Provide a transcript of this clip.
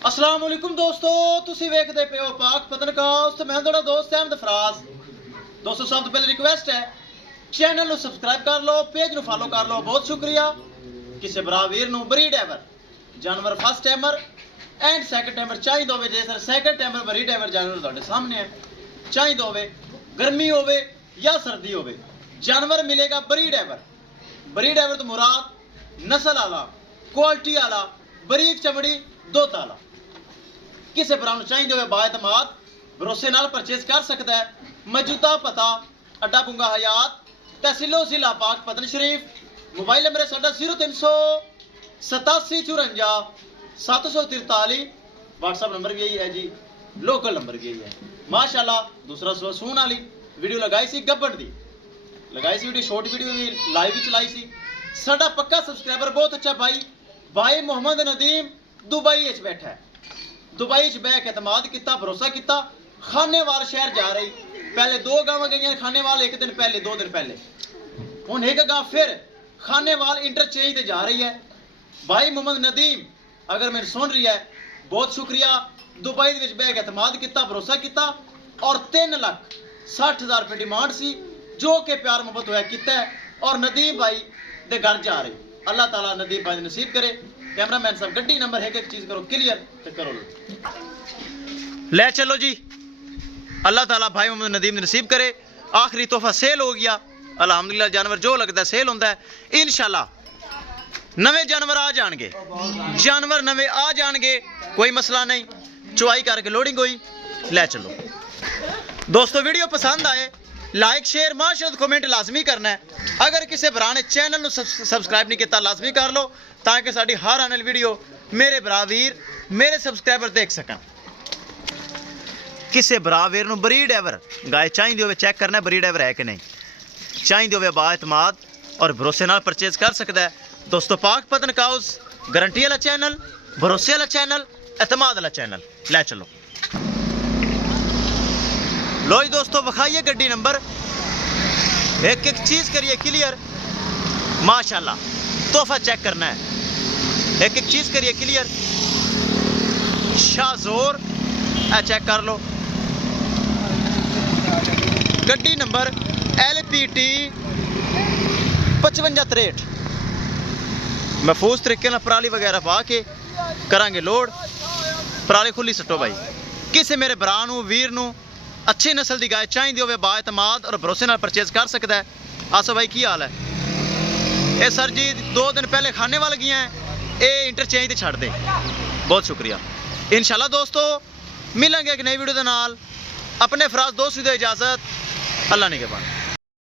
अस्सलाम वालेकुम दोस्तों, तुसी वेखदे पे हो पाक पतनकाउस ते मैं थोड़ा दोस्त अहमद फराज। दोस्तों सब तो पहले रिक्वेस्ट है चैनल ਨੂੰ ਸਬਸਕ੍ਰਾਈਬ ਕਰ ਲਓ, पेज ਨੂੰ फॉलो कर लो। बहुत शुक्रिया। ਕਿਸੇ ਭਰਾ ਵੀਰ ਨੂੰ ਬਰੀਡ ਐਵਰ ਜਾਨਵਰ first timer and second timer ਚਾਹੀਦਾ ਹੋਵੇ, ਜੇ sir second timer breed ever ਜਾਨਵਰ ਤੁਹਾਡੇ ਸਾਹਮਣੇ ਹੈ, ਚਾਹੀਦਾ ਹੋਵੇ गर्मी ਹੋਵੇ ਜਾਂ ਸਰਦੀ ਹੋਵੇ, जानवर मिलेगा बरीड एवर। बरीड एवर तो मुराद नस्ल आला, क्वालिटी आला, बरीक चमड़ी, दुध आला। किसी भरा चाहिए हो बाएतमाद भरोसे नाल परचेज कर सकता है। मौजूदा पता अड्डा बुंगा हयात, तहसीलो जिला पाक पतन शरीफ। मोबाइल नंबर है साडा 0387 54 743। व्हाट्सअप नंबर भी यही है जी, लोकल नंबर भी यही है। माशाल्लाह दूसरा सून वाली वीडियो लगाई सी गब्बड़ दी, लगाई सी वीडियो, शॉर्ट वीडियो भी लाइव भी चलाई सी। साडा पक्का सब्सक्राइबर बहुत अच्छा भाई मोहम्मद नदीम दुबई च बैठा है। दुबई च बैठ के एतमाद किया, भरोसा किया। खानेवाल शहर जा रही, पहले 2 गावां गई खानेवाल, 1 दिन पहले 2 दिन पहले, हुण एक गांव फिर खानेवाल इंटरचेंज ते जा रही है। भाई मोहम्मद नदीम अगर मैंने सुन रही है, बहुत शुक्रिया। दुबई दे विच बैठ के एतमाद किया, भरोसा किया और 3,60,000 रुपये डिमांड सी, जो कि प्यार मोहब्बत होया किता है और नदीम भाई दे घर जा रहे। अल्लाह ताला नदीम भाई नसीब करे। कैमरामैन साहब गड्डी नंबर एक चीज़ करो क्लियर तो करो ले चलो जी। अल्लाह ताला भाई मोहम्मद नदीम ने नसीब करे। आखिरी तोहफा सेल हो गया अल्हम्दुलिल्लाह। जानवर जो लगता है सेल होता है। इंशाल्लाह नवे जानवर आ जाएंगे, जानवर नवे आ जाएंगे, कोई मसला नहीं। चुवाई करके लोडिंग हुई, ले चलो दोस्तों। वीडियो पसंद आए लाइक शेयर माशाअल्लाह कमेंट लाजमी करना है। अगर किसी भरा ने चैनल को सब्सक्राइब नहीं किया लाजमी कर लो, ताकि साड़ी हर आने वाली वीडियो मेरे भरा वीर मेरे सब्सक्राइबर देख सकन। किसी भरा वीर नूं बरीड एवर गाय चाहिए हो, चेक करना बरीड एवर है कि नहीं, चाहिए हो बाएतमाद और भरोसे नाल परचेज कर सकता है। दोस्तों पाक पतनकाउस गारंटी वाला चैनल, भरोसे वाला चैनल, एतमाद वाला चैनल। ले चलो लो जी दोस्तों, विखाइए गड्डी नंबर, एक एक चीज़ करिए क्लियर। माशाल्लाह तोहफा चेक करना है, एक एक चीज़ करिए क्लियर। शाहजोर चेक कर लो। गड्डी नंबर LPT 5563। महफूज तरीके नाल पराली वगैरह पा के करांगे लोड। पराली खुली सट्टो भाई। किसी मेरे भरा नूं वीर नूं अच्छी नस्ल की गाय चाहिए हो, बाएतमाद और भरोसे नाल परचेज कर सकता है। आसो भाई की हाल है? ये सर जी 2 दिन पहले खाने वाल गई हैं, ये इंटरचेंज तो छड़ दे। बहुत शुक्रिया। इंशाल्लाह दोस्तों मिलेंगे एक नई वीडियो के नाल। अपने फराज दोस्त दो इजाज़त, अल्लाह ने के बाद।